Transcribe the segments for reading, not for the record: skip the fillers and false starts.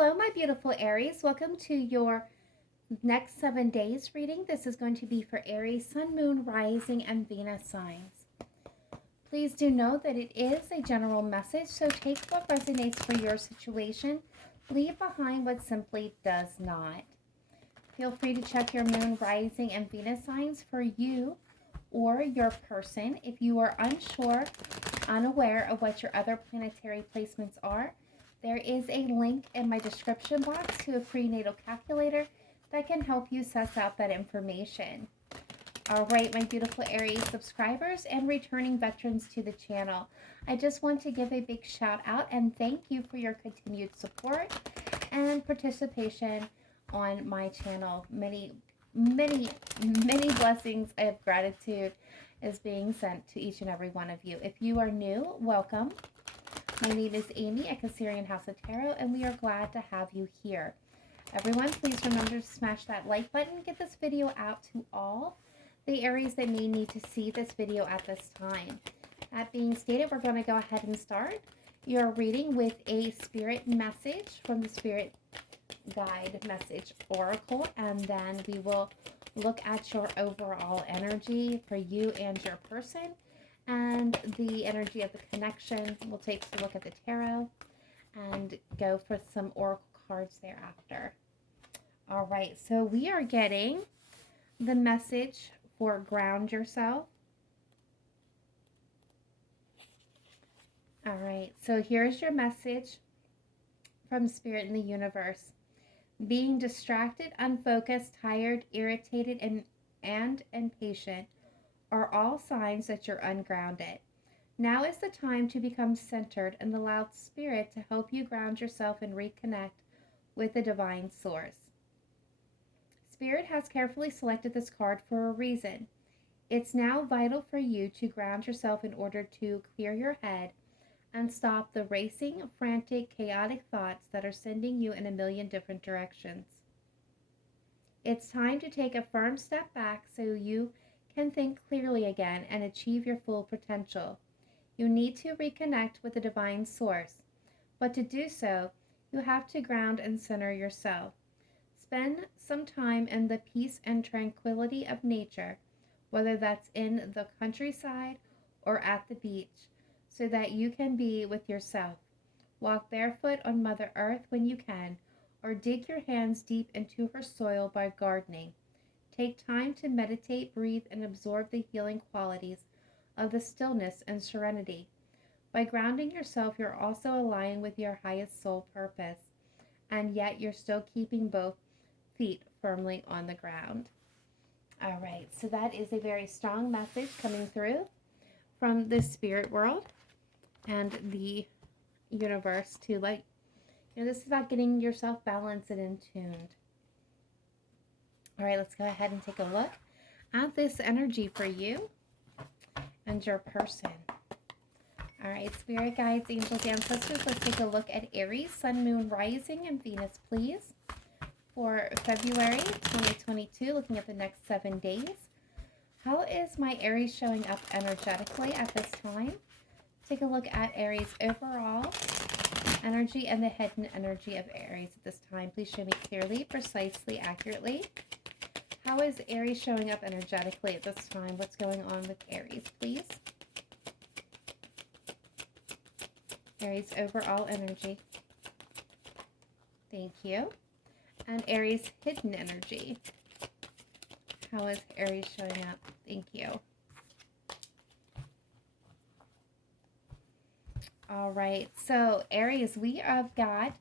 Hello, my beautiful Aries. Welcome to your next 7 days reading. This is going to be for Aries, Sun, Moon, Rising, and Venus signs. Please do know that it is a general message, so take what resonates for your situation. Leave behind what simply does not. Feel free to check your Moon, Rising, and Venus signs for you or your person. If you are unsure, unaware of what your other planetary placements are, there is a link in my description box to a prenatal calculator that can help you suss out that information. All right, my beautiful Aries subscribers and returning veterans to the channel, I just want to give a big shout out and thank you for your continued support and participation on my channel. Many blessings of gratitude is being sent to each and every one of you. If you are new, welcome. My name is Amy at Cancerianhouse Tarot, and we are glad to have you here. Everyone, please remember to smash that like button. Get this video out to all the Aries that may need to see this video at this time. That being stated, we're going to go ahead and start your reading with a spirit message from the Spirit Guide Message Oracle, and then we will look at your overall energy for you and your person, and the energy of the connection. We'll take a look at the tarot and go for some oracle cards thereafter. All right, so we are getting the message for ground yourself. All right, so here's your message from Spirit in the universe. Being distracted, unfocused, tired, irritated, and impatient are all signs that you're ungrounded. Now is the time to become centered and allow Spirit to help you ground yourself and reconnect with the divine source. Spirit has carefully selected this card for a reason. It's now vital for you to ground yourself in order to clear your head and stop the racing, frantic, chaotic thoughts that are sending you in a million different directions. It's time to take a firm step back so you can think clearly again and achieve your full potential. You need to reconnect with the divine source, but to do so, you have to ground and center yourself. Spend some time in the peace and tranquility of nature, whether that's in the countryside or at the beach, so that you can be with yourself. Walk barefoot on Mother Earth when you can, or dig your hands deep into her soil by gardening. Take time to meditate, breathe, and absorb the healing qualities of the stillness and serenity. By grounding yourself, you're also aligning with your highest soul purpose, and yet you're still keeping both feet firmly on the ground. All right, so that is a very strong message coming through from the spirit world and the universe to let you know, this is about getting yourself balanced and in tuned. All right, let's go ahead and take a look at this energy for you and your person. All right, spirit guides, angels, ancestors, let's take a look at Aries, Sun, Moon, Rising, and Venus, please, for February 2022, looking at the next 7 days. How is my Aries showing up energetically at this time? Take a look at Aries' overall energy and the hidden energy of Aries at this time. Please show me clearly, precisely, accurately. How is Aries showing up energetically at this time? What's going on with Aries, please? Aries' overall energy. Thank you. And Aries' hidden energy. How is Aries showing up? Thank you. All right, so Aries, we have got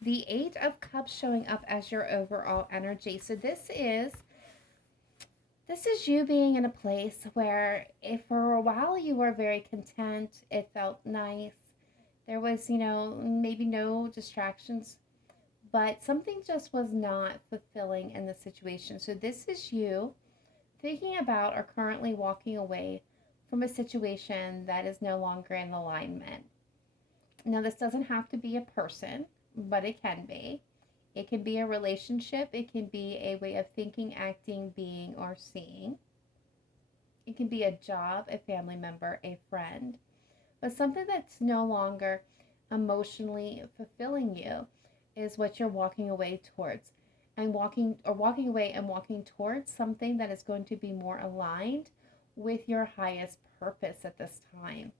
the Eight of Cups showing up as your overall energy. So this is you being in a place where if for a while you were very content, it felt nice. There was, maybe no distractions, but something just was not fulfilling in the situation. So this is you thinking about or currently walking away from a situation that is no longer in alignment. Now, this doesn't have to be a person, but it can be. It can be a relationship. It can be a way of thinking, acting, being, or seeing. It can be a job, a family member, a friend. But something that's no longer emotionally fulfilling you. is what you're walking away towards, and walking away and walking towards something that is going to be more aligned with your highest purpose at this time.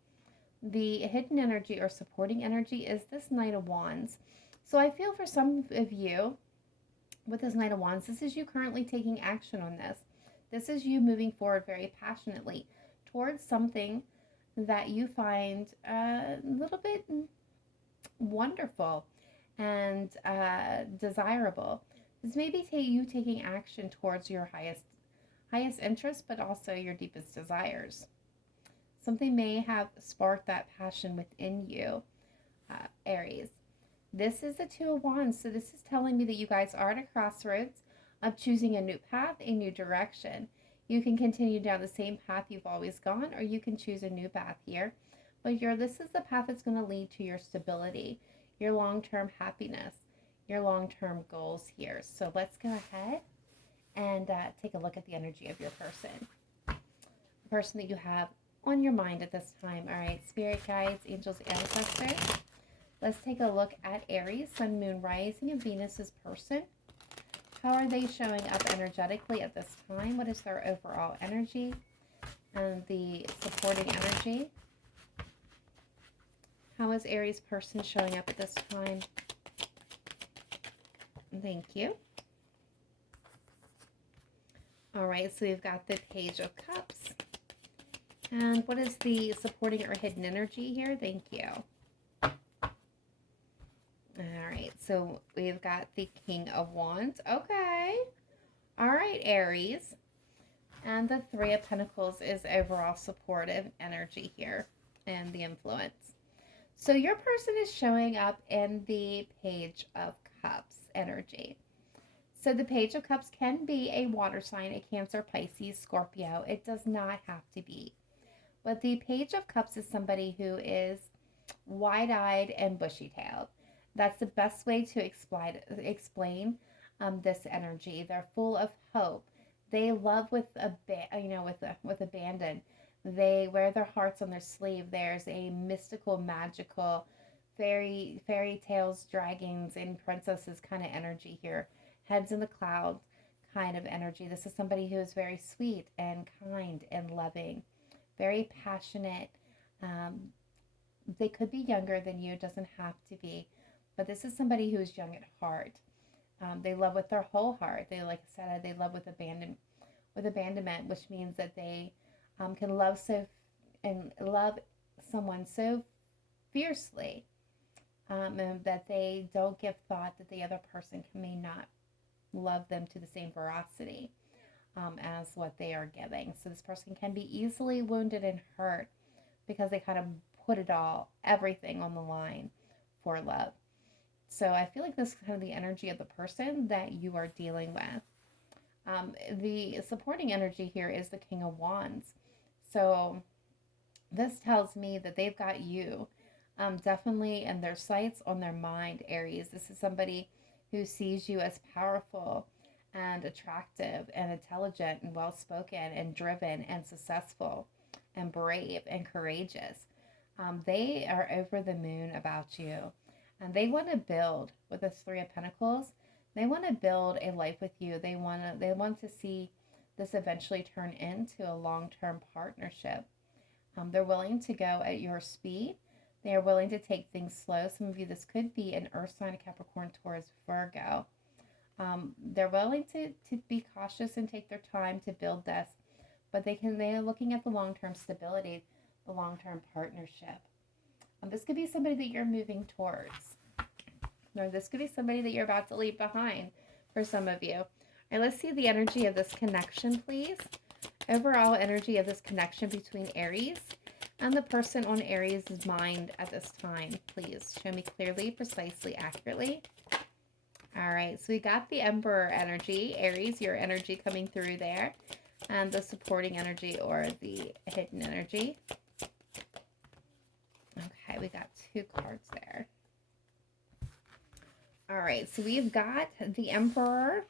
The hidden energy or supporting energy is this Knight of Wands. So I feel for some of you with this Knight of Wands, this is you currently taking action on this. This is you moving forward very passionately towards something that you find a little bit wonderful and desirable. This may be you taking action towards your highest interest, but also your deepest desires. Something may have sparked that passion within you, Aries. This is the Two of Wands, so this is telling me that you guys are at a crossroads of choosing a new path, a new direction. You can continue down the same path you've always gone, or you can choose a new path here. But this is the path that's going to lead to your stability, your long-term happiness, your long-term goals here. So let's go ahead and take a look at the energy of your person. The person that you have on your mind at this time. All right, spirit guides, angels, ancestors. Let's take a look at Aries, Sun, Moon, Rising, and Venus's person. How are they showing up energetically at this time? What is their overall energy and the supporting energy? How is Aries person showing up at this time? Thank you. All right, so we've got the Page of Cups. And what is the supporting or hidden energy here? Thank you. All right, so we've got the King of Wands. Okay. All right, Aries. And the Three of Pentacles is overall supportive energy here and the influence. So your person is showing up in the Page of Cups energy. So the Page of Cups can be a water sign, a Cancer, Pisces, Scorpio. It does not have to be. But the Page of Cups is somebody who is wide-eyed and bushy-tailed. That's the best way to explain this energy. They're full of hope. They love with abandon. They wear their hearts on their sleeve. There's a mystical, magical, fairy tales, dragons, and princesses kind of energy here. Heads in the clouds kind of energy. This is somebody who is very sweet and kind and loving, very passionate. They could be younger than you. It doesn't have to be. But this is somebody who is young at heart. They love with their whole heart. They, like I said, they love with abandonment, which means that they can love someone so fiercely that they don't give thought that the other person may not love them to the same veracity as what they are giving. So this person can be easily wounded and hurt because they kind of put everything on the line for love. So I feel like this is kind of the energy of the person that you are dealing with. The supporting energy here is the King of Wands. So this tells me that they've got you definitely in their sights, on their mind, Aries. This is somebody who sees you as powerful and attractive and intelligent and well-spoken and driven and successful and brave and courageous. They are over the moon about you. And they want to build, with this Three of Pentacles, they want to build a life with you. They want to see this eventually turn into a long-term partnership. They're willing to go at your speed. They are willing to take things slow. Some of you, this could be an Earth sign, a Capricorn, Taurus, Virgo. They're willing to be cautious and take their time to build this. But they are looking at the long-term stability, the long-term partnership. This could be somebody that you're moving towards. Or this could be somebody that you're about to leave behind for some of you. All right, let's see the energy of this connection, please. Overall energy of this connection between Aries and the person on Aries' mind at this time. Please show me clearly, precisely, accurately. All right, so we got the Emperor energy. Aries, your energy coming through there. And the supporting energy or the hidden energy. Okay, we got two cards there. All right, so we've got the Emperor,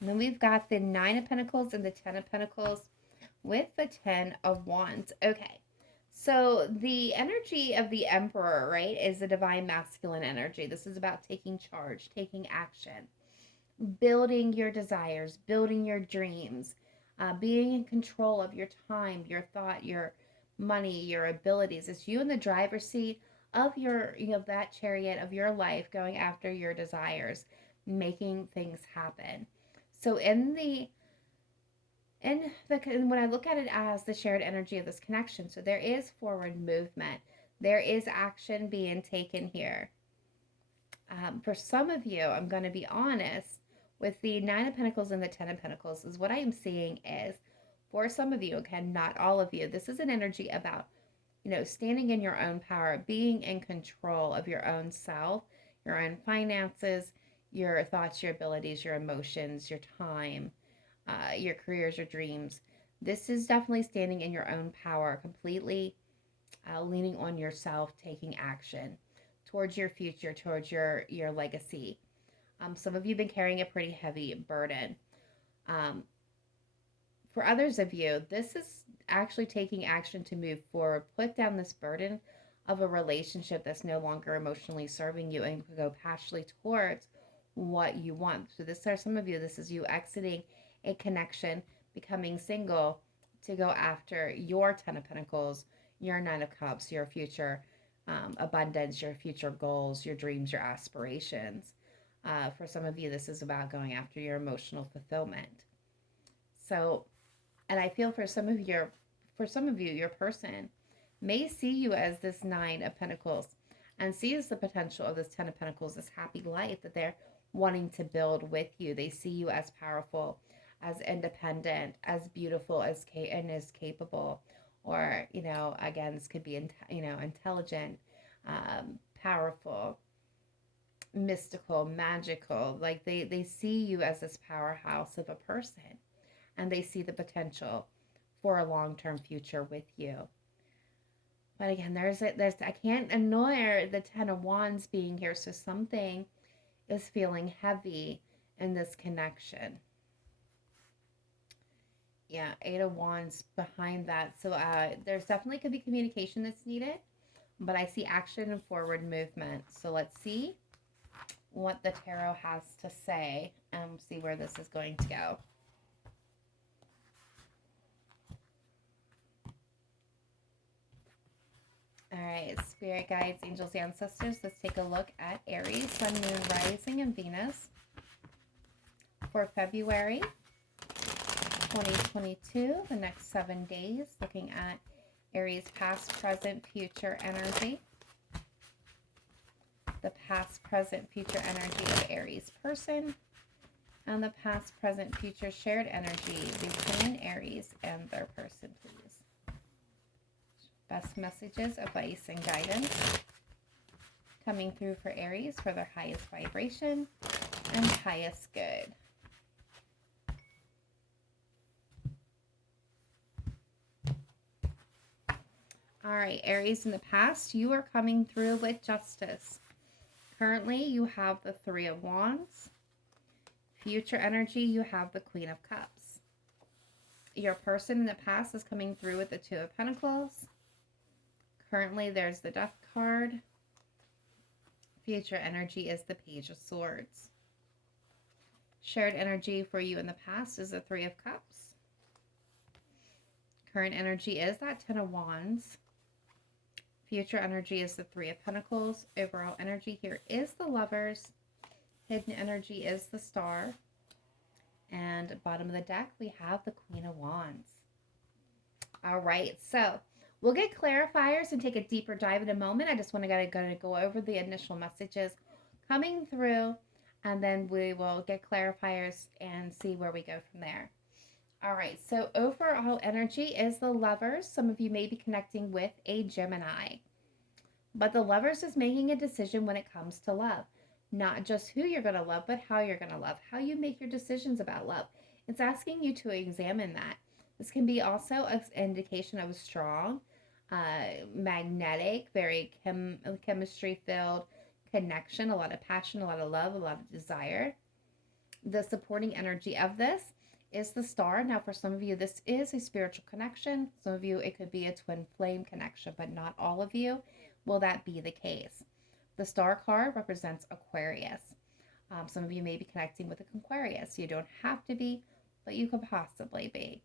and then we've got the Nine of Pentacles and the Ten of Pentacles with the Ten of Wands. Okay, So the energy of the Emperor, right, is the divine masculine energy. This is about taking charge, taking action, building your desires, building your dreams, being in control of your time, your thought, your money, your abilities. It's you in the driver's seat of your, that chariot of your life, going after your desires, making things happen. So when I look at it as the shared energy of this connection, so there is forward movement, there is action being taken here. For some of you, I'm going to be honest, with the Nine of Pentacles and the Ten of Pentacles, is what I am seeing is, for some of you, again, not all of you, this is an energy about, standing in your own power, being in control of your own self, your own finances, your thoughts, your abilities, your emotions, your time, your careers, your dreams. This is definitely standing in your own power, completely leaning on yourself, taking action towards your future, towards your legacy. Some of you have been carrying a pretty heavy burden. Um, for others of you, this is actually taking action to move forward, put down this burden of a relationship that's no longer emotionally serving you, and go passionately towards what you want. So this are some of you, this is you exiting a connection, becoming single to go after your Ten of Pentacles, your Nine of Cups, your future abundance, your future goals, your dreams, your aspirations. For some of you, this is about going after your emotional fulfillment. So, and I feel for some of you, your person may see you as this Nine of Pentacles and sees the potential of this Ten of Pentacles, this happy life that they're wanting to build with you. They see you as powerful, as independent, as beautiful, and as capable. Or, again, this could be, intelligent, powerful, mystical, magical. Like they see you as this powerhouse of a person, and they see the potential for a long-term future with you. But again, there's I can't ignore the Ten of Wands being here, so something is feeling heavy in this connection. Yeah, Eight of Wands behind that. So there's definitely could be communication that's needed, but I see action and forward movement. So let's see what the tarot has to say and see where this is going to go. All right, spirit guides, angels, ancestors, let's take a look at Aries, Sun, Moon, Rising, and Venus for February 2022, the next 7 days, looking at Aries past, present, future energy. The past, present, future energy of Aries person, and the past, present, future shared energy between Aries and their person, please. Best messages, advice, and guidance coming through for Aries for their highest vibration and highest good. All right, Aries, in the past, you are coming through with justice. Currently, you have the Three of Wands. Future energy, you have the Queen of Cups. Your person in the past is coming through with the Two of Pentacles. Currently, there's the Death card. Future energy is the Page of Swords. Shared energy for you in the past is the Three of Cups. Current energy is that Ten of Wands. Future energy is the Three of Pentacles. Overall energy here is the Lovers. Hidden energy is the Star. And bottom of the deck, we have the Queen of Wands. All right, so we'll get clarifiers and take a deeper dive in a moment. I just want to go over the initial messages coming through, and then we will get clarifiers and see where we go from there. All right, so overall energy is the Lovers. Some of you may be connecting with a Gemini, but the Lovers is making a decision when it comes to love. Not just who you're going to love, but how you're going to love, how you make your decisions about love. It's asking you to examine that. This can be also an indication of a strong, magnetic, very chemistry-filled connection, a lot of passion, a lot of love, a lot of desire. The supporting energy of this is the star. Now, for some of you, this is a spiritual connection. Some of you, it could be a twin flame connection, but not all of you will that be the case. The star card represents Aquarius. Some of you may be connecting with an Aquarius. You don't have to be, but you could possibly be.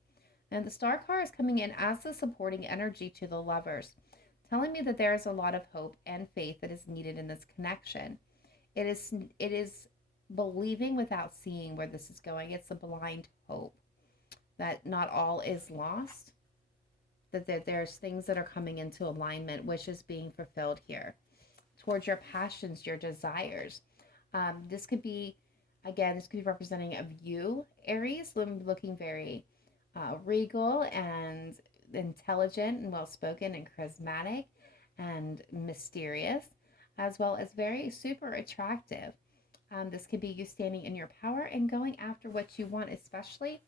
And the star card is coming in as the supporting energy to the lovers, telling me that there is a lot of hope and faith that is needed in this connection. It is believing without seeing where this is going. It's a blind hope that not all is lost, that there's things that are coming into alignment, which is being fulfilled here towards your passions, your desires. This could be, again, this could be representing of you, Aries, looking very regal and intelligent and well spoken and charismatic and mysterious, as well as very super attractive. This could be you standing in your power and going after what you want, especially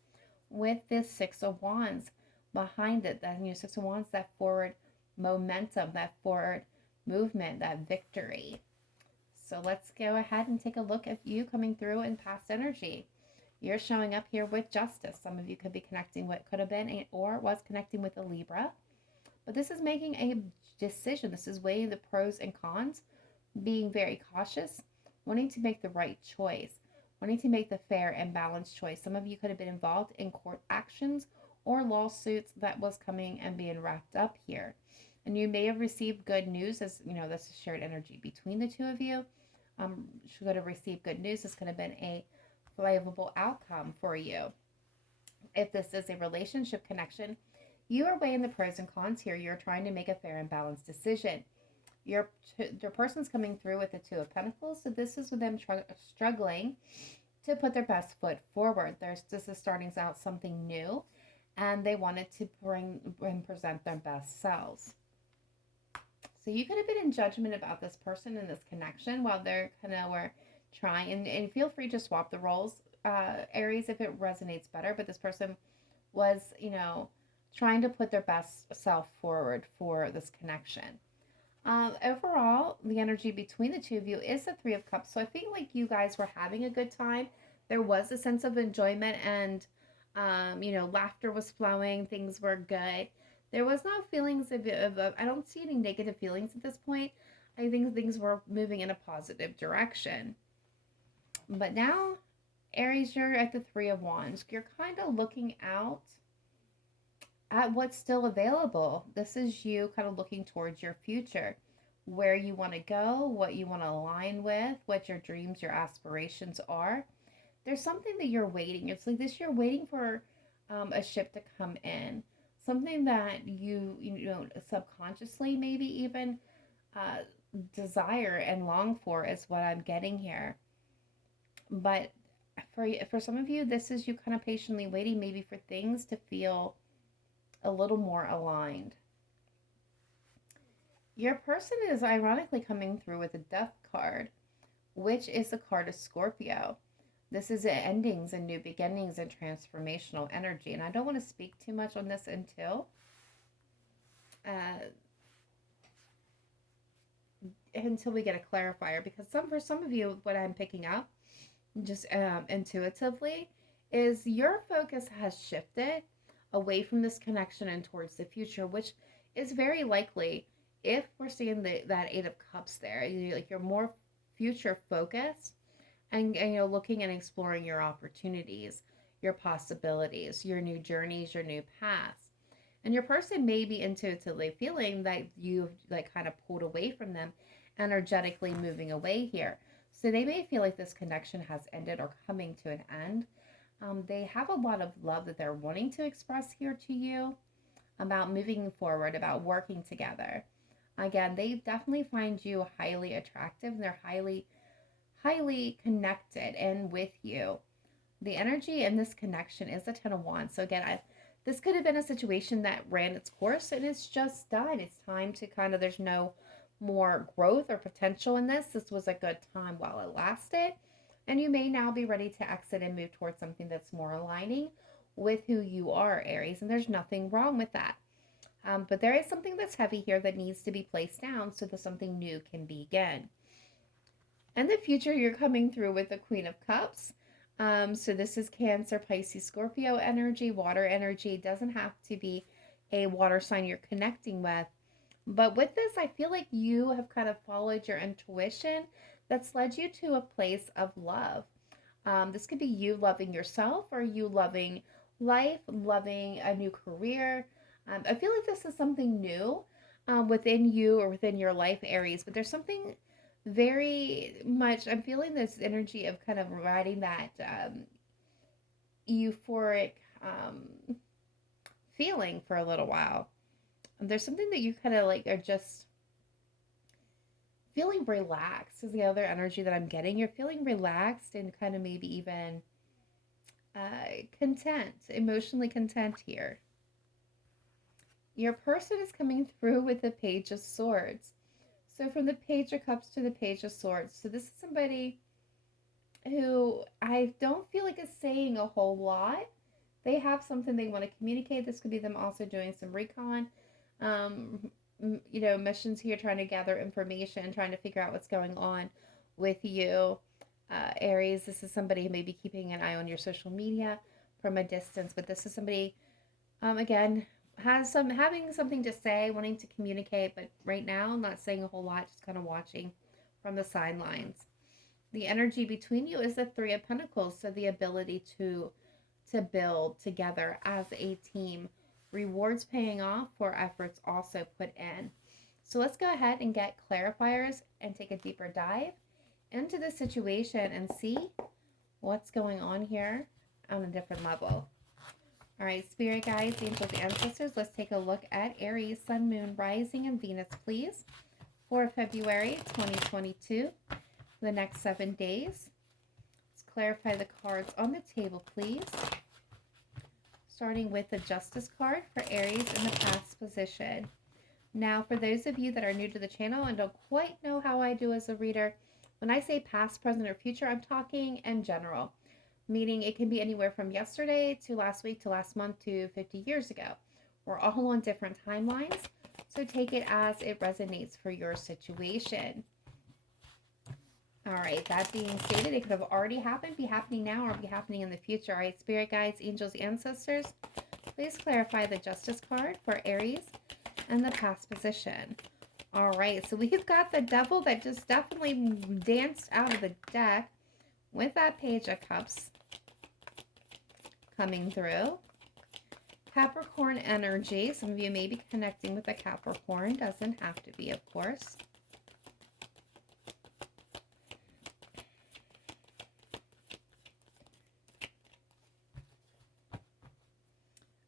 with this Six of Wands behind it. That Six of Wands, that forward momentum, that forward movement, that victory. So let's go ahead and take a look at you coming through in past energy. You're showing up here with justice. Some of you could be connecting what could have been or was connecting with a Libra. But this is making a decision. This is weighing the pros and cons, being very cautious, wanting to make the right choice, wanting to make the fair and balanced choice. Some of you could have been involved in court actions or lawsuits that was coming and being wrapped up here. And you may have received good news, as this is shared energy between the two of you. Should have received good news. This could have been a favorable outcome for you. If this is a relationship connection, you are weighing the pros and cons here. You're trying to make a fair and balanced decision. Your person's coming through with the Two of Pentacles, so this is with them struggling to put their best foot forward. This is starting out something new, and they wanted to bring and present their best selves. So you could have been in judgment about this person and this connection while they're were trying, and feel free to swap the roles, Aries, if it resonates better. But this person was, trying to put their best self forward for this connection. Overall, the energy between the two of you is the Three of Cups. So I feel like you guys were having a good time. There was a sense of enjoyment and, laughter was flowing. Things were good. There was no feelings of I don't see any negative feelings at this point. I think things were moving in a positive direction. But now, Aries, you're at the Three of Wands. You're kind of looking out at what's still available. This is you kind of looking towards your future, where you want to go, what you want to align with, what your dreams, your aspirations are. There's something that you're waiting. It's like this, you're waiting for a ship to come in. Something that you subconsciously maybe even desire and long for is what I'm getting here. But for some of you, this is you kind of patiently waiting maybe for things to feel a little more aligned. Your person is ironically coming through with a Death card, which is a card of Scorpio. This is endings and new beginnings and transformational energy. And I don't want to speak too much on this until we get a clarifier, because for some of you, what I'm picking up just intuitively is your focus has shifted away from this connection and towards the future, which is very likely if we're seeing that Eight of Cups there. You're more future focused, and you're looking and exploring your opportunities, your possibilities, your new journeys, your new paths. And your person may be intuitively feeling that you've kind of pulled away from them, energetically moving away here. So they may feel like this connection has ended or coming to an end. They have a lot of love that they're wanting to express here to you about moving forward, about working together. Again, they definitely find you highly attractive, and they're highly, highly connected and with you. The energy in this connection is the Ten of Wands. So again, this could have been a situation that ran its course and it's just done. It's time to there's no more growth or potential in this. This was a good time while it lasted. And you may now be ready to exit and move towards something that's more aligning with who you are, Aries. And there's nothing wrong with that. But there is something that's heavy here that needs to be placed down so that something new can begin. In the future, you're coming through with the Queen of Cups. So this is Cancer, Pisces, Scorpio energy, water energy. It doesn't have to be a water sign you're connecting with. But with this, I feel like you have kind of followed your intuition that's led you to a place of love. This could be you loving yourself or you loving life, loving a new career. I feel like this is something new within you or within your life, Aries, but there's something very much, I'm feeling this energy of kind of riding that euphoric um, feeling for a little while. There's something that you kind of like are just feeling relaxed, is the other energy that I'm getting. You're feeling relaxed and kind of maybe even content, emotionally content here. Your person is coming through with the Page of Swords. So from the Page of Cups to the Page of Swords. So this is somebody who I don't feel like is saying a whole lot. They have something they want to communicate. This could be them also doing some recon, um, missions here, trying to gather information, trying to figure out what's going on with you. Aries, this is somebody who may be keeping an eye on your social media from a distance, but this is somebody, again, having something to say, wanting to communicate, but right now not saying a whole lot, just kind of watching from the sidelines. The energy between you is the Three of Pentacles, so the ability to build together as a team. Rewards paying off for efforts also put in. So let's go ahead and get clarifiers and take a deeper dive into the situation and see what's going on here on a different level. All right, spirit guides, angels, ancestors, let's take a look at Aries, Sun, Moon, Rising, and Venus, please, for February 2022, the next 7 days. Let's clarify the cards on the table, please. Starting with the Justice card for Aries in the past position. Now, for those of you that are new to the channel and don't quite know how I do as a reader, when I say past, present, or future, I'm talking in general, meaning it can be anywhere from yesterday to last week to last month to 50 years ago. We're all on different timelines, so take it as it resonates for your situation. All right, that being stated, it could have already happened, be happening now, or be happening in the future. All right, spirit guides, angels, ancestors, please clarify the Justice card for Aries and the past position. All right, so we've got the Devil that just definitely danced out of the deck with that Page of Cups coming through. Capricorn energy. Some of you may be connecting with a Capricorn. Doesn't have to be, of course.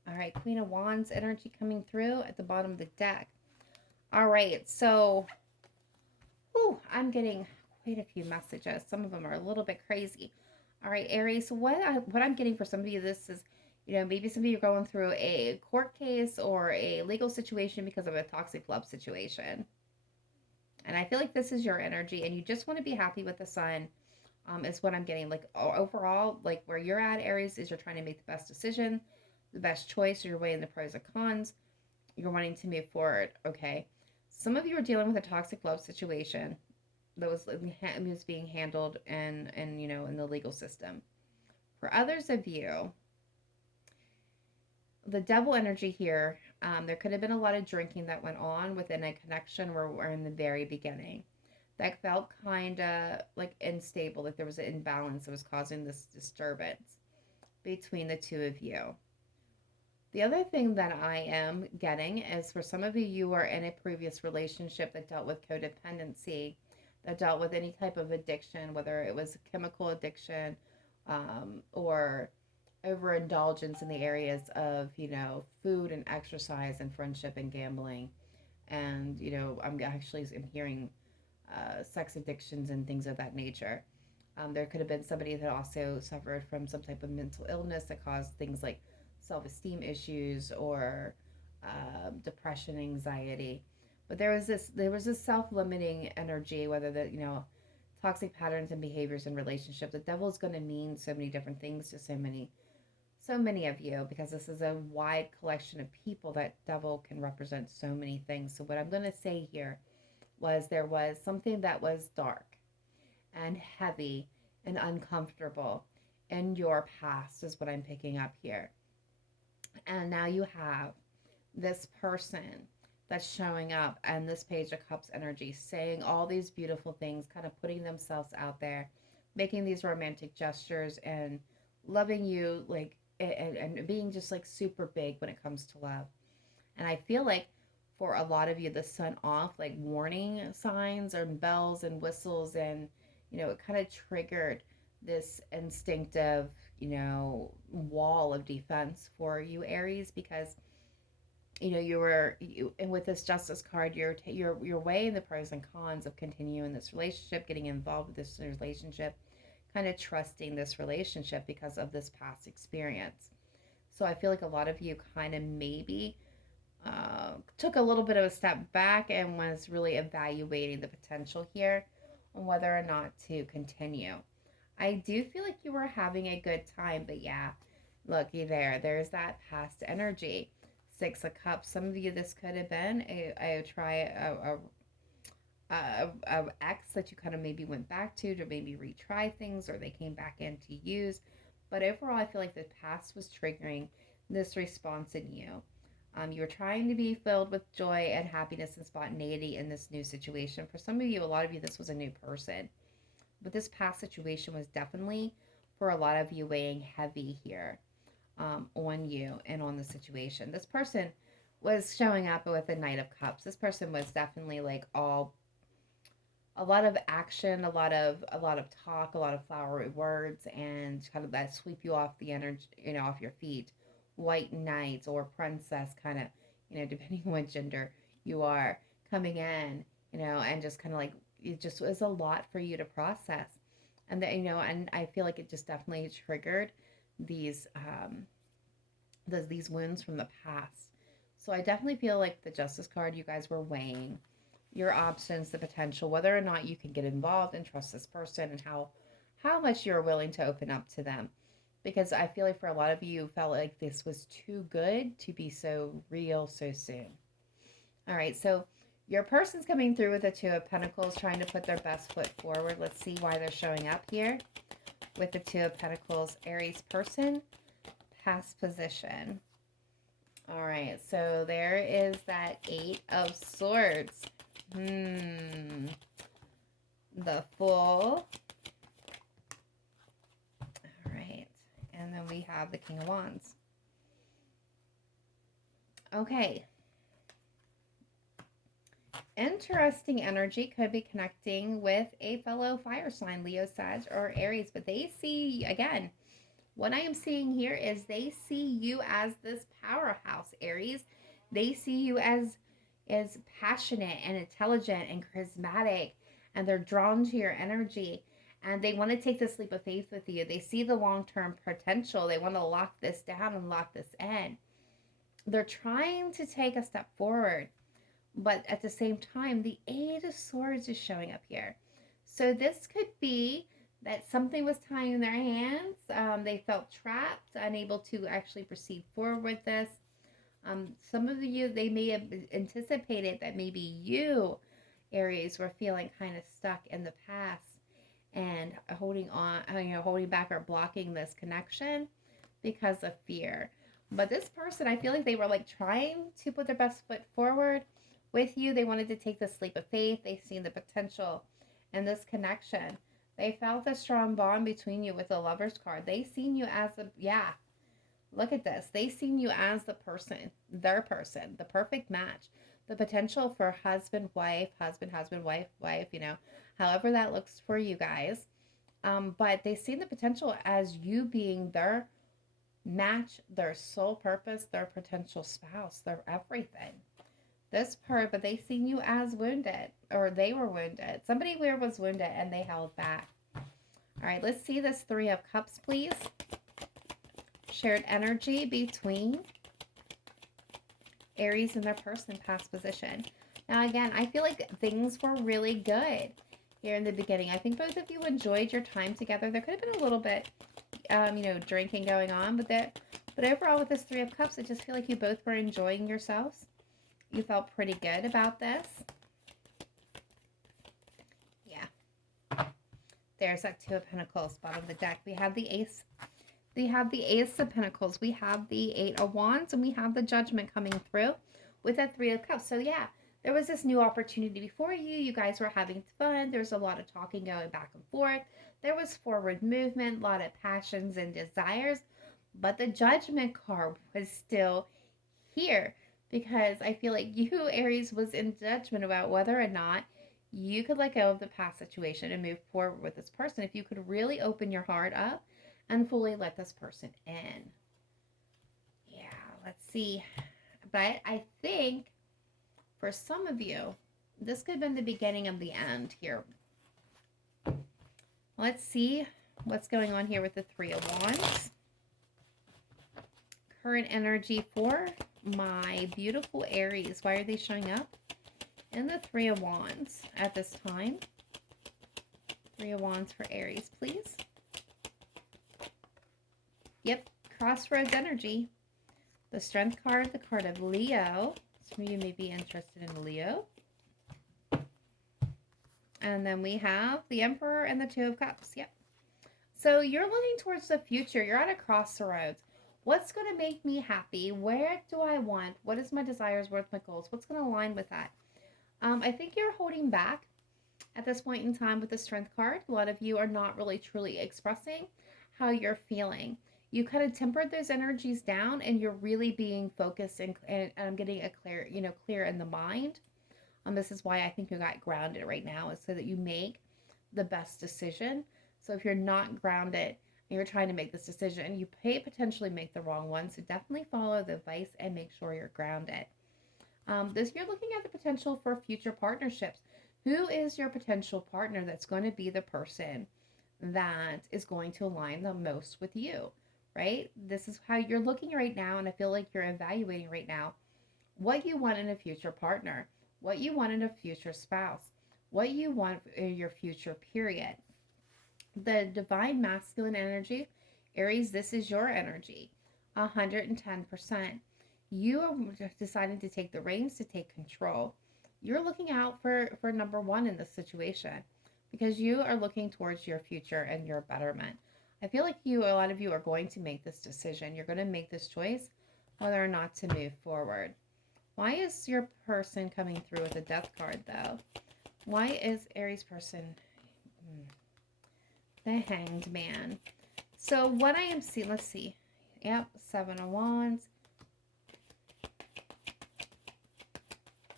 All right, Queen of Wands energy coming through at the bottom of the deck. All right, so I'm getting quite a few messages. Some of them are a little bit crazy. All right, Aries, what I'm getting for some of you, this is, maybe some of you are going through a court case or a legal situation because of a toxic love situation. And I feel like this is your energy and you just want to be happy with the sun, is what I'm getting. Like overall, like where you're at, Aries, is you're trying to make the best decision, the best choice, you're weighing the pros and cons, you're wanting to move forward. Okay. Some of you are dealing with a toxic love situation that was being handled and in the legal system. For others of you, the Devil energy here, there could have been a lot of drinking that went on within a connection where we're in the very beginning. That felt kind of like unstable, like there was an imbalance that was causing this disturbance between the two of you. The other thing that I am getting is for some of you, you are in a previous relationship that dealt with codependency, that dealt with any type of addiction, whether it was chemical addiction or overindulgence in the areas of, food and exercise and friendship and gambling. And, I'm hearing sex addictions and things of that nature. There could have been somebody that also suffered from some type of mental illness that caused things like self-esteem issues or depression, anxiety. But there was this self-limiting energy, whether toxic patterns and behaviors in relationship. The devil is going to mean so many different things to so many of you, because this is a wide collection of people. That devil can represent so many things. So what I'm going to say here was there was something that was dark and heavy and uncomfortable. in your past is what I'm picking up here. And now you have this person that's showing up and this Page of Cups energy saying all these beautiful things, kind of putting themselves out there, making these romantic gestures and loving you, like, and being just like super big when it comes to love. And I feel like for a lot of you, the sun off, like warning signs or bells and whistles, and it kind of triggered this instinctive, wall of defense for you, Aries, because and with this Justice card, you're weighing the pros and cons of continuing this relationship, getting involved with this relationship, kind of trusting this relationship because of this past experience. So I feel like a lot of you kind of maybe took a little bit of a step back and was really evaluating the potential here on whether or not to continue. I do feel like you were having a good time, but yeah, looky there. There's that past energy. Six of Cups. Some of you, this could have been a ex that you kind of maybe went back to maybe retry things, or they came back in to use. But overall, I feel like the past was triggering this response in you. You were trying to be filled with joy and happiness and spontaneity in this new situation. For some of you, a lot of you, this was a new person. But this past situation was definitely, for a lot of you, weighing heavy here on you and on the situation. This person was showing up with a Knight of Cups. This person was definitely like a lot of action, a lot of talk, a lot of flowery words, and kind of that sweep you off the energy, off your feet. White knight or princess, kind of, depending on what gender you are, coming in, and just kind of like it just was a lot for you to process, and that and I feel like it just definitely triggered these these wounds from the past. So I definitely feel like the Justice card, you guys were weighing your options, the potential, whether or not you can get involved and trust this person, and how much you're willing to open up to them. Because I feel like for a lot of you felt like this was too good to be so real so soon. All right, so your person's coming through with the Two of Pentacles, trying to put their best foot forward. Let's see why they're showing up here with the Two of Pentacles. Aries person, past position. All right, so there is that Eight of Swords. The Fool. All right, and then we have the King of Wands. Okay. Interesting energy, could be connecting with a fellow fire sign, Leo, Sag, or Aries, but they see, again, what I am seeing here is they see you as this powerhouse, Aries. They see you as passionate and intelligent and charismatic, and they're drawn to your energy, and they want to take this leap of faith with you. They see the long-term potential. They want to lock this down and lock this in. They're trying to take a step forward, but at the same time, the Eight of Swords is showing up here. So this could be that something was tying in their hands. They felt trapped, unable to actually proceed forward with this. Some of you, they may have anticipated that maybe you, Aries, were feeling kind of stuck in the past and holding on, holding back or blocking this connection because of fear. But this person, I feel like they were like trying to put their best foot forward with you. They wanted to take this leap of faith. They've seen the potential in this connection. They felt a strong bond between you with the Lover's card. They seen you as look at this. They seen you as the person, their person, the perfect match, the potential for husband, wife, wife, however that looks for you guys. But they seen the potential as you being their match, their sole purpose, their potential spouse, their everything. This part, but they seen you as wounded, or they were wounded. Somebody here was wounded and they held back. All right, let's see this Three of Cups, please. Shared energy between Aries and their person, past position. Now, again, I feel like things were really good here in the beginning. I think both of you enjoyed your time together. There could have been a little bit, drinking going on, but overall with this Three of Cups, I just feel like you both were enjoying yourselves. You felt pretty good about this. Yeah. There's that Two of Pentacles, bottom of the deck. We have the Ace. We have the Ace of Pentacles. We have the Eight of Wands, and we have the Judgment coming through with a Three of Cups. So yeah, there was this new opportunity before you. You guys were having fun. There was a lot of talking going back and forth. There was forward movement, a lot of passions and desires. But the Judgment card was still here because I feel like you, Aries, was in judgment about whether or not you could let go of the past situation and move forward with this person. If you could really open your heart up and fully let this person in. Yeah, let's see. But I think for some of you, this could have been the beginning of the end here. Let's see what's going on here with the Three of Wands. Current energy for my beautiful Aries. Why are they showing up? And the Three of Wands at this time. Three of Wands for Aries, please. Yep, Crossroads energy. The Strength card, the card of Leo. Some of you may be interested in Leo. And then we have the Emperor and the Two of Cups. Yep. So you're looking towards the future. You're at a crossroads. What's going to make me happy? Where do I want? What is my desires, worth my goals? What's going to align with that? I think you're holding back at this point in time with the Strength card. A lot of you are not really truly expressing how you're feeling. You kind of tempered those energies down and you're really being focused and getting a clear in the mind. This is why I think you got grounded right now, is so that you make the best decision. So if you're not grounded and you're trying to make this decision, you may potentially make the wrong one. So definitely follow the advice and make sure you're grounded. You're looking at the potential for future partnerships. Who is your potential partner that's going to be the person that is going to align the most with you, right? This is how you're looking right now, and I feel like you're evaluating right now what you want in a future partner, what you want in a future spouse, what you want in your future period. The divine masculine energy, Aries, this is your energy, 110%. You are deciding to take the reins, to take control. You're looking out for number one in this situation because you are looking towards your future and your betterment. I feel like a lot of you are going to make this decision. You're going to make this choice whether or not to move forward. Why is your person coming through with a Death card, though? Why is Aries person the Hanged Man? So what I am seeing, let's see. Yep, Seven of Wands.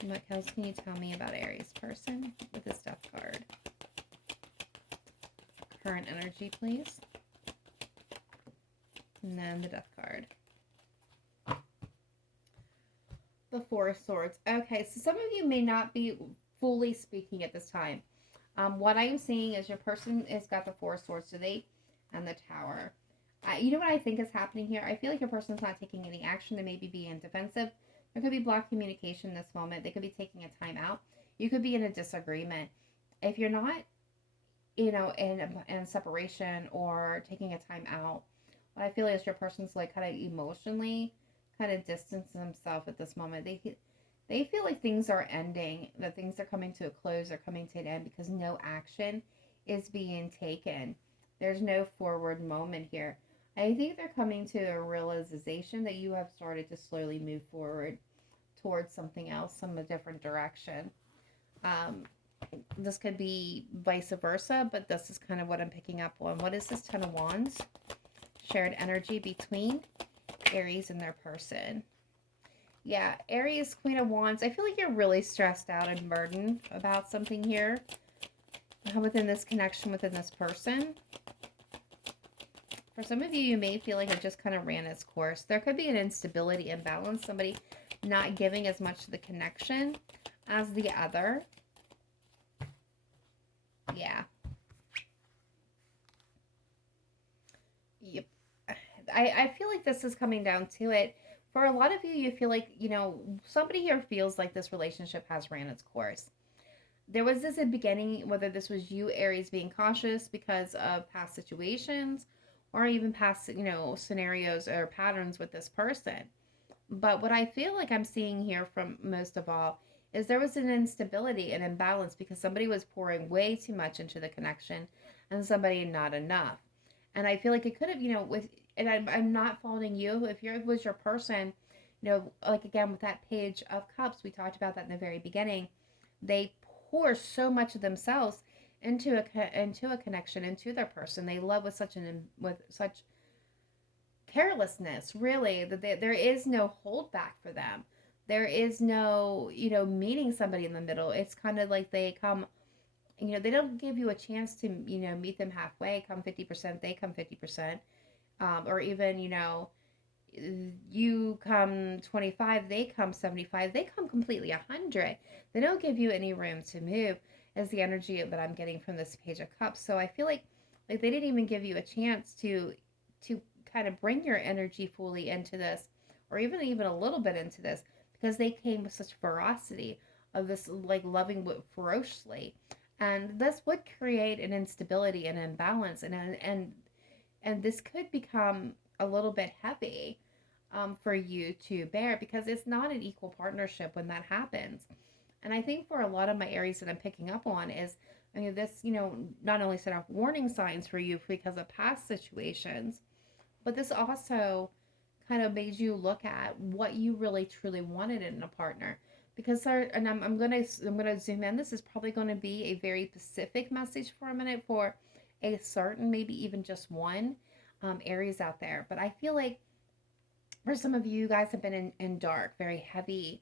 What else can you tell me about Aries person with this Death card? Current energy, please. And then the Death card. The Four of Swords. Okay, so some of you may not be fully speaking at this time. What I'm seeing is your person has got the Four of Swords today and the Tower. You know what I think is happening here? I feel like your person's not taking any action. They may be being defensive. There could be blocked communication in this moment. They could be taking a time out. You could be in a disagreement. If you're not, in separation or taking a time out, what I feel is your person's like kind of emotionally kind of distancing themselves at this moment. They feel like things are ending, that things are coming to a close, or coming to an end because no action is being taken. There's no forward moment here. I think they're coming to a realization that you have started to slowly move forward towards something else, some different direction. This could be vice versa, but this is kind of what I'm picking up on. What is this Ten of Wands? Shared energy between Aries and their person. Yeah, Aries, Queen of Wands. I feel like you're really stressed out and burdened about something here within this connection, within this person. For some of you, you may feel like it just kind of ran its course. There could be an instability, imbalance, somebody not giving as much to the connection as the other. Yeah. Yep. I feel like this is coming down to it. For a lot of you, you feel like, somebody here feels like this relationship has ran its course. There was this in the beginning, whether this was you, Aries, being cautious because of past situations or even past, scenarios or patterns with this person. But what I feel like I'm seeing here from most of all is there was an instability, an imbalance because somebody was pouring way too much into the connection and somebody not enough. And I feel like it could have, and I'm not faulting you. If you're was your person, like again with that page of cups, we talked about that in the very beginning. They pour so much of themselves into a connection, into their person. They love with such carelessness, really, that there is no holdback for them. There is no, meeting somebody in the middle. It's kind of like they come, they don't give you a chance to, meet them halfway, come 50%, they come 50%. Or even, you come 25, they come 75, they come completely 100. They don't give you any room to move, as the energy that I'm getting from this page of cups. So I feel like they didn't even give you a chance to kind of bring your energy fully into this, or even a little bit into this, because they came with such ferocity of this, like loving ferociously, and this would create an instability and imbalance, and this could become a little bit heavy, for you to bear, because it's not an equal partnership when that happens. And I think for a lot of my Aries that I'm picking up on is, this, not only set off warning signs for you because of past situations, but this also kind of made you look at what you really truly wanted in a partner. Because and I'm gonna zoom in. This is probably going to be a very specific message for a minute for a certain, maybe even just one, Aries out there. But I feel like for some of you, guys have been in dark, very heavy,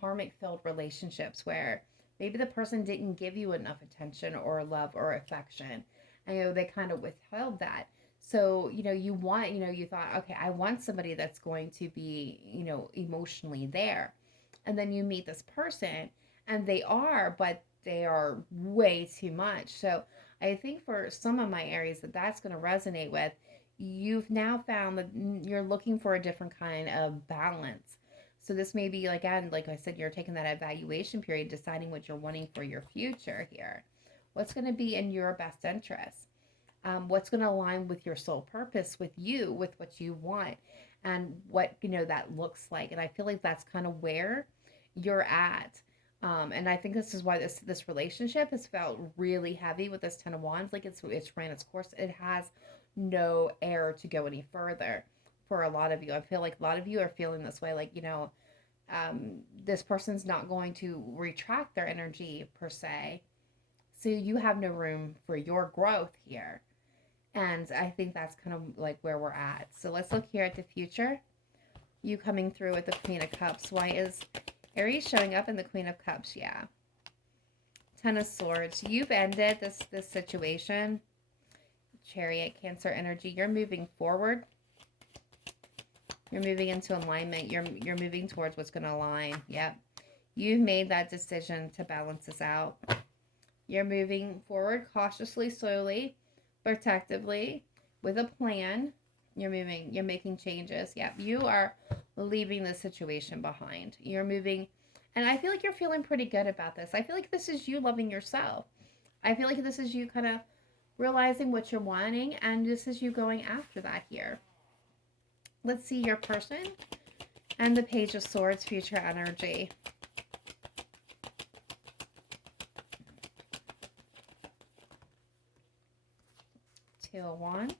karmic filled relationships where maybe the person didn't give you enough attention or love or affection. And, they kind of withheld that. So, you thought, okay, I want somebody that's going to be, emotionally there. And then you meet this person and they are, but they are way too much. So I think for some of my Aries that's going to resonate with, you've now found that you're looking for a different kind of balance. So this may be, like, again, like I said, you're taking that evaluation period, deciding what you're wanting for your future here. What's going to be in your best interest? What's going to align with your soul purpose, with you, with what you want, and what that looks like. And I feel like that's kind of where you're at. And I think this is why this relationship has felt really heavy with this Ten of Wands. Like it's ran its course. It has no air to go any further for a lot of you. I feel like a lot of you are feeling this way. Like, this person's not going to retract their energy per se. So you have no room for your growth here. And I think that's kind of like where we're at. So let's look here at the future. You coming through with the Queen of Cups. Why is Aries showing up in the Queen of Cups? Yeah. Ten of Swords. You've ended this situation. Chariot, Cancer energy. You're moving forward. You're moving into alignment. You're moving towards what's going to align. Yep. You've made that decision to balance this out. You're moving forward cautiously, slowly, protectively, with a plan. You're making changes. Yep. You are leaving the situation behind. You're moving, and I feel like you're feeling pretty good about this. I feel like this is you loving yourself. I feel like this is you kind of realizing what you're wanting, and this is you going after that here. Let's see your person and the Page of Swords, future energy. Two of Wands.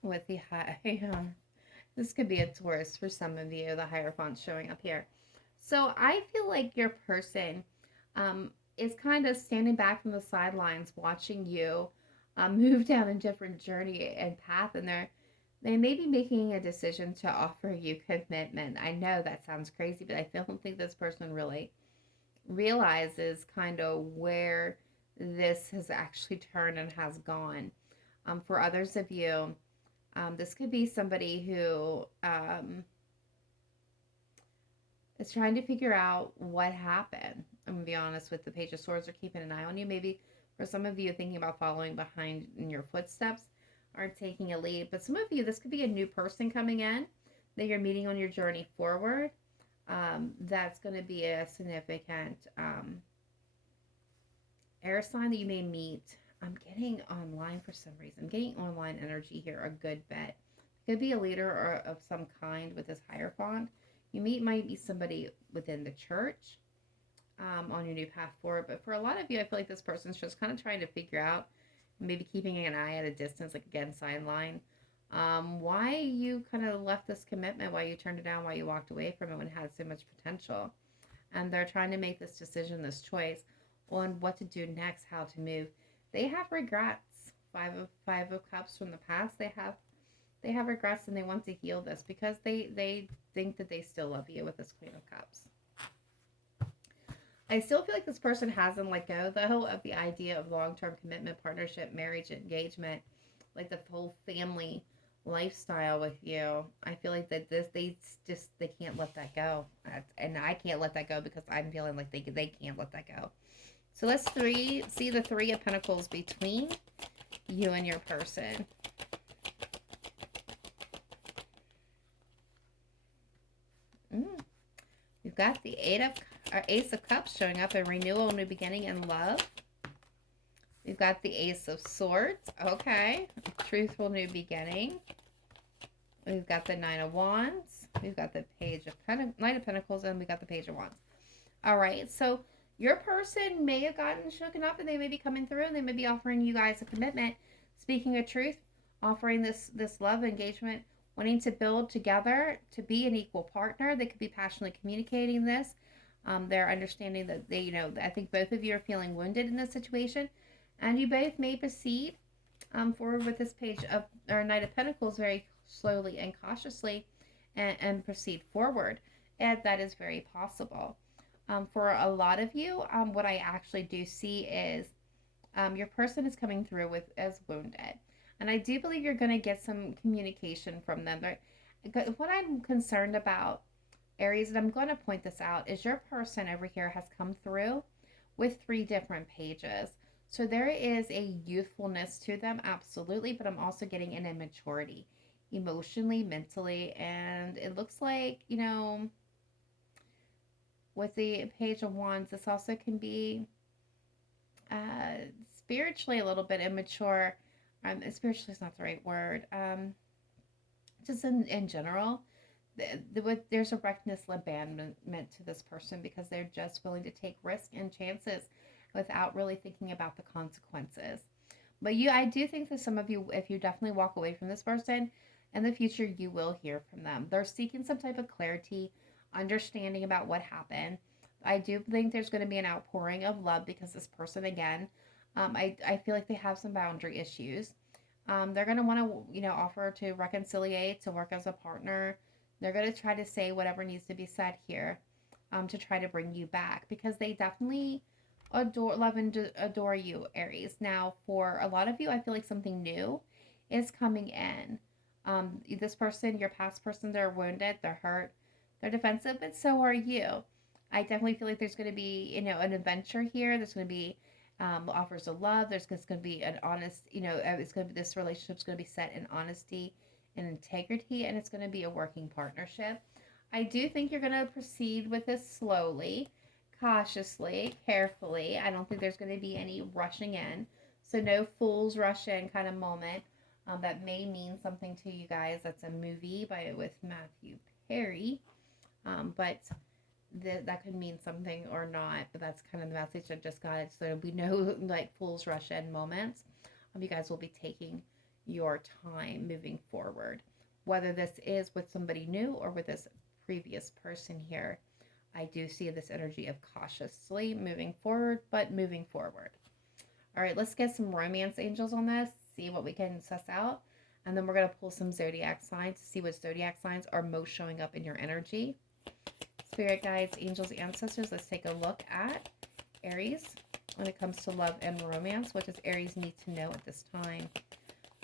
With the high, this could be a Taurus for some of you, the Hierophant showing up here. So I feel like your person is kind of standing back from the sidelines watching you move down a different journey and path, and they may be making a decision to offer you commitment. I know that sounds crazy, but I don't think this person really realizes kind of where this has actually turned and has gone. For others of you, this could be somebody who is trying to figure out what happened. I'm going to be honest with the Page of Swords are keeping an eye on you. Maybe for some of you thinking about following behind in your footsteps or taking a lead. But some of you, this could be a new person coming in that you're meeting on your journey forward. That's going to be a significant air sign that you may meet. I'm getting online for some reason. I'm getting online energy here a good bit. Could be a leader or of some kind with this Hierophant. might be somebody within the church, on your new path forward. But for a lot of you, I feel like this person's just kind of trying to figure out, maybe keeping an eye at a distance, like again, sideline, why you kind of left this commitment, why you turned it down, why you walked away from it when it had so much potential. And they're trying to make this decision, this choice on what to do next, how to move. They have regrets. Five of cups from the past. They have regrets, and they want to heal this because they think that they still love you with this Queen of Cups. I still feel like this person hasn't let go, though, of the idea of long-term commitment, partnership, marriage, engagement, like the whole family lifestyle with you. I feel like that they can't let that go, and I can't let that go because I'm feeling like they can't let that go. So let's see the Three of Pentacles between you and your person. We've got the Ace of Cups showing up, a renewal, new beginning, and love. We've got the Ace of Swords. Okay. A truthful new beginning. We've got the Nine of Wands. We've got the Knight of Pentacles, and we got the Page of Wands. All right. So your person may have gotten shooken up, and they may be coming through, and they may be offering you guys a commitment, speaking a truth, offering this love, engagement, wanting to build together, to be an equal partner. They could be passionately communicating this. They're understanding that I think both of you are feeling wounded in this situation, and you both may proceed forward with this Page of or Knight of Pentacles very slowly and cautiously, and proceed forward. And that is very possible. For a lot of you, what I actually do see is your person is coming through as wounded. And I do believe you're going to get some communication from them. What I'm concerned about, Aries, and I'm going to point this out, is your person over here has come through with 3 different pages. So there is a youthfulness to them, absolutely, but I'm also getting an immaturity, emotionally, mentally, and it looks like, with the Page of Wands, this also can be spiritually a little bit immature. Spiritually is not the right word. Just in general, there's a reckless abandonment to this person because they're just willing to take risks and chances without really thinking about the consequences. But I do think that some of you, if you definitely walk away from this person, in the future, you will hear from them. They're seeking some type of clarity, understanding about what happened. I do think there's going to be an outpouring of love because this person, again, I feel like they have some boundary issues. They're going to want to, offer to reconciliate, to work as a partner. They're going to try to say whatever needs to be said here, to try to bring you back because they definitely love and adore you, Aries. Now, for a lot of you, I feel like something new is coming in. This person, your past person, they're wounded, they're hurt, they're defensive, but so are you. I definitely feel like there's going to be, an adventure here. There's going to be offers of love. There's going to be an honest, this relationship's going to be set in honesty and integrity, and it's going to be a working partnership. I do think you're going to proceed with this slowly, cautiously, carefully. I don't think there's going to be any rushing in. So no fools rush in kind of moment. That may mean something to you guys. That's a movie with Matthew Perry. But that could mean something or not. But that's kind of the message I just got. So we know like fools rush in moments. You guys will be taking your time moving forward. Whether this is with somebody new or with this previous person here, I do see this energy of cautiously moving forward, but moving forward. All right, let's get some romance angels on this, see what we can suss out. And then we're going to pull some zodiac signs to see what zodiac signs are most showing up in your energy. Spirit guides, angels, ancestors, let's take a look at Aries when it comes to love and romance. What does Aries need to know at this time?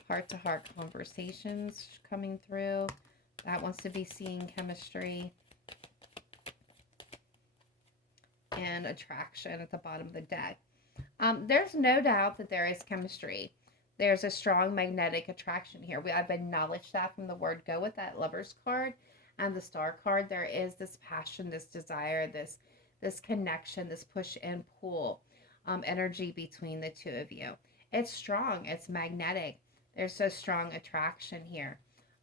Heart-to-heart conversations coming through. That wants to be seeing chemistry. And attraction at the bottom of the deck. There's no doubt that there is chemistry. There's a strong magnetic attraction here. I've acknowledged that from the word go with that Lovers card and the Star card. There is this passion, this desire, this connection, this push and pull energy between the two of you. It's strong. It's magnetic. There's a strong attraction here.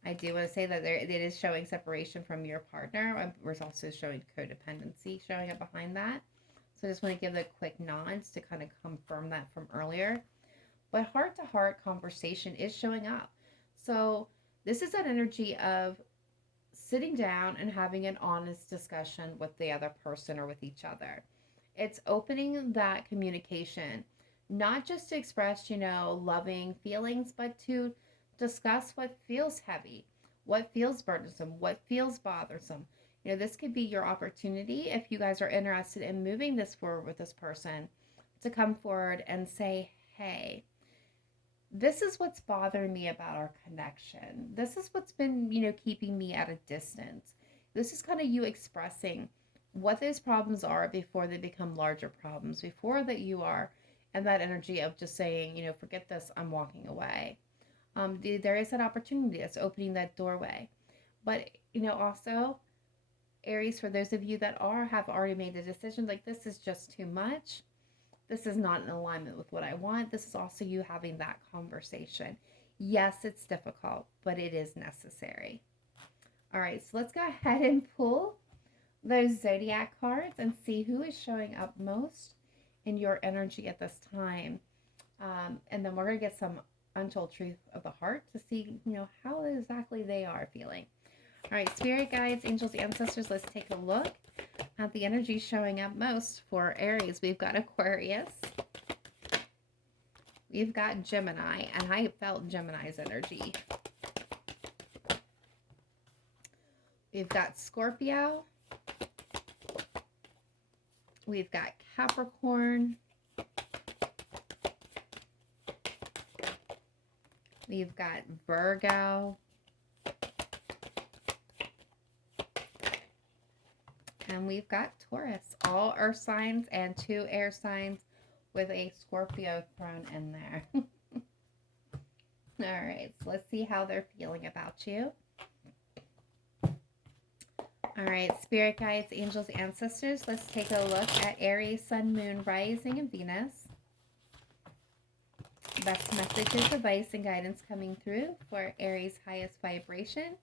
I do want to say that it is showing separation from your partner. We're also showing codependency showing up behind that. So I just want to give the quick nods to kind of confirm that from earlier. But heart-to-heart conversation is showing up. So this is that energy of sitting down and having an honest discussion with the other person or with each other. It's opening that communication, not just to express, loving feelings, but to discuss what feels heavy, what feels burdensome, what feels bothersome. This could be your opportunity if you guys are interested in moving this forward with this person to come forward and say, hey, this is what's bothering me about our connection. This is what's been, keeping me at a distance. This is kind of you expressing what those problems are before they become larger problems, before that you are in that energy of just saying, forget this, I'm walking away. There is an opportunity that's opening that doorway. But, also, Aries, for those of you that have already made a decision, like this is just too much. This is not in alignment with what I want. This is also you having that conversation. Yes, it's difficult, but it is necessary. All right, so let's go ahead and pull those zodiac cards and see who is showing up most in your energy at this time. And then we're going to get some untold truth of the heart to see, how exactly they are feeling. All right, spirit guides, angels, ancestors, let's take a look at the energy showing up most for Aries. We've got Aquarius. We've got Gemini, and I felt Gemini's energy. We've got Scorpio. We've got Capricorn. We've got Virgo. And we've got Taurus, all earth signs and 2 air signs with a Scorpio thrown in there. All right, so let's see how they're feeling about you. All right, spirit guides, angels, ancestors, let's take a look at Aries, Sun, Moon, Rising, and Venus. Best messages, advice, and guidance coming through for Aries' highest vibration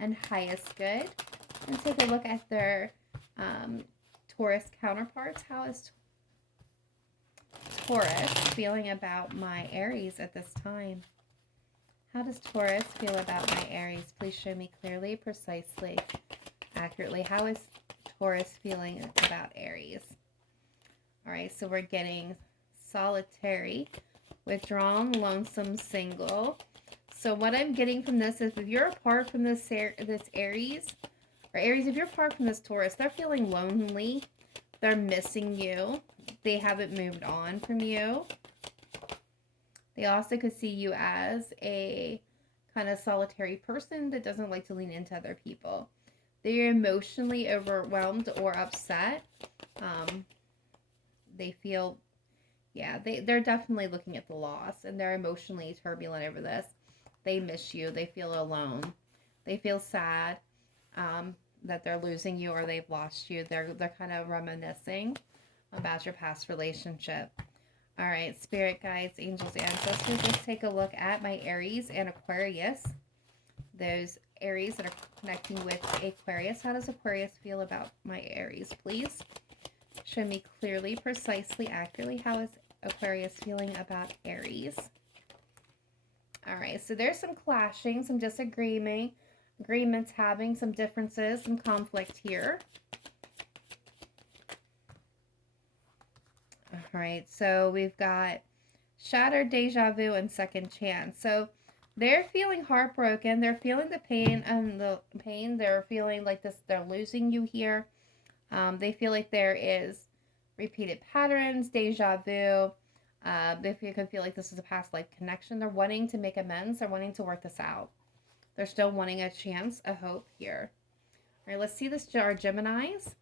and highest good. And take a look at their Taurus counterparts. How is Taurus feeling about my Aries at this time? How does Taurus feel about my Aries? Please show me clearly, precisely, accurately. How is Taurus feeling about Aries? All right, so we're getting solitary, withdrawn, lonesome, single. So what I'm getting from this is if you're apart from this Aries, or Aries, if you're apart from this Taurus, they're feeling lonely. They're missing you. They haven't moved on from you. They also could see you as a kind of solitary person that doesn't like to lean into other people. They're emotionally overwhelmed or upset. They feel, they're definitely looking at the loss, and they're emotionally turbulent over this. They miss you. They feel alone. They feel sad. That they're losing you or they've lost you. They're kind of reminiscing about your past relationship. All right, spirit guides, angels, ancestors, let's take a look at my Aries and Aquarius. Those Aries that are connecting with Aquarius. How does Aquarius feel about my Aries, please? Show me clearly, precisely, accurately. How is Aquarius feeling about Aries? All right, so there's some clashing, some disagreements, having some differences, some conflict here. All right, so we've got shattered, deja vu, and second chance. So they're feeling heartbroken. They're feeling the pain and the pain. They're feeling like this. They're losing you here. They feel like there is repeated patterns, deja vu. They could feel like this is a past life connection. They're wanting to make amends. They're wanting to work this out. They're still wanting a chance, a hope here. All right, let's see this, our Geminis.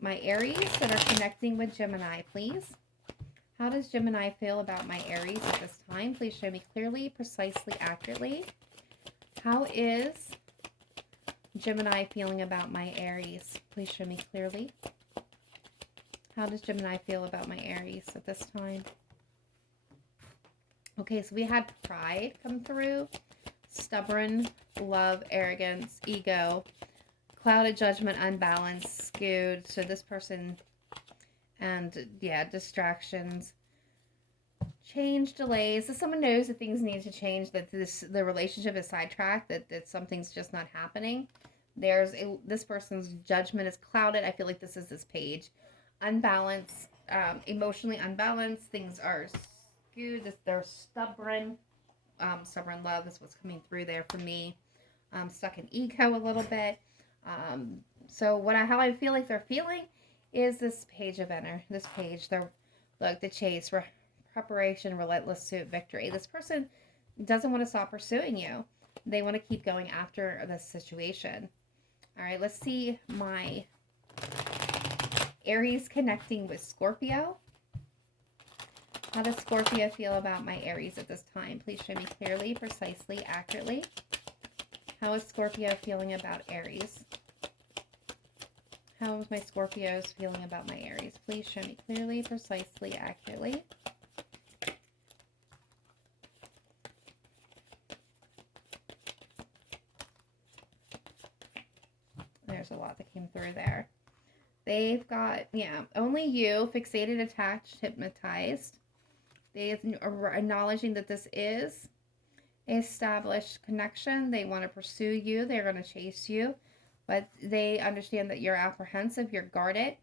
My Aries that are connecting with Gemini, please. How does Gemini feel about my Aries at this time? Please show me clearly, precisely, accurately. How is Gemini feeling about my Aries? Please show me clearly. How does Gemini feel about my Aries at this time? Okay, so we had pride come through. stubborn, love, arrogance, ego, clouded judgment, unbalanced, skewed. So this person, and yeah, distractions, change, delays. So someone knows that things need to change, that the relationship is sidetracked, that something's just not happening. This person's judgment is clouded. I feel like this is this page. Unbalanced, emotionally unbalanced. Things are skewed. They're stubborn. Stubborn love is what's coming through there for me. Stuck in ego a little bit. So how I feel like they're feeling is this page of this page. They're look, the chase, preparation, relentless suit, victory. This person doesn't want to stop pursuing you. They want to keep going after this situation. All right, let's see my Aries connecting with Scorpio. How does Scorpio feel about my Aries at this time? Please show me clearly, precisely, accurately. How is Scorpio feeling about Aries? How is my Scorpios feeling about my Aries? Please show me clearly, precisely, accurately. There's a lot that came through there. They've got, only you, fixated, attached, hypnotized. They are acknowledging that this is established connection. They want to pursue you. They're going to chase you. But they understand that you're apprehensive, you're guarded.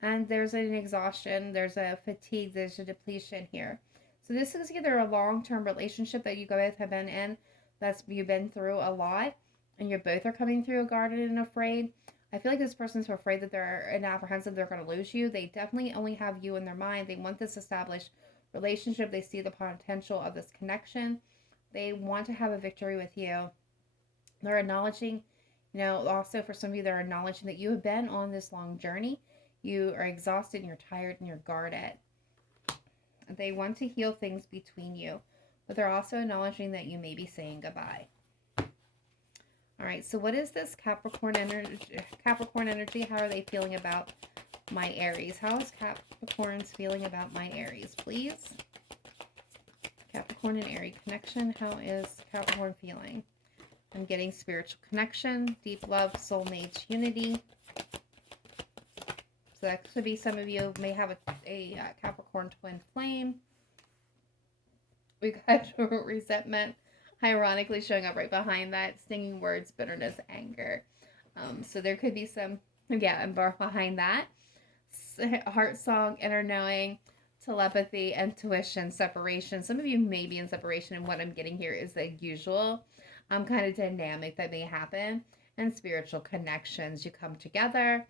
And there's an exhaustion, there's a fatigue, there's a depletion here. So this is either a long-term relationship that you both have been in, you've been through a lot, and you both are coming through guarded and afraid. I feel like this person's afraid that they're apprehensive they're going to lose you. They definitely only have you in their mind. They want this established relationship. They see the potential of this connection. They want to have a victory with you. They're acknowledging, also for some of you, they're acknowledging that you have been on this long journey. You are exhausted and you're tired and you're guarded. They want to heal things between you, but they're also acknowledging that you may be saying goodbye. All right, so what is this Capricorn energy? Capricorn energy, how are they feeling about my Aries? How is Capricorn's feeling about my Aries, please? Capricorn and Aries connection, how is Capricorn feeling? I'm getting spiritual connection, deep love, soulmates, unity. So that could be some of you may have a Capricorn twin flame. We got resentment, ironically showing up right behind that. Stinging words, bitterness, anger. So there could be some, behind that. Heart song, inner knowing, telepathy, intuition, separation. Some of you may be in separation, and what I'm getting here is the usual kind of dynamic that may happen. And spiritual connections. You come together.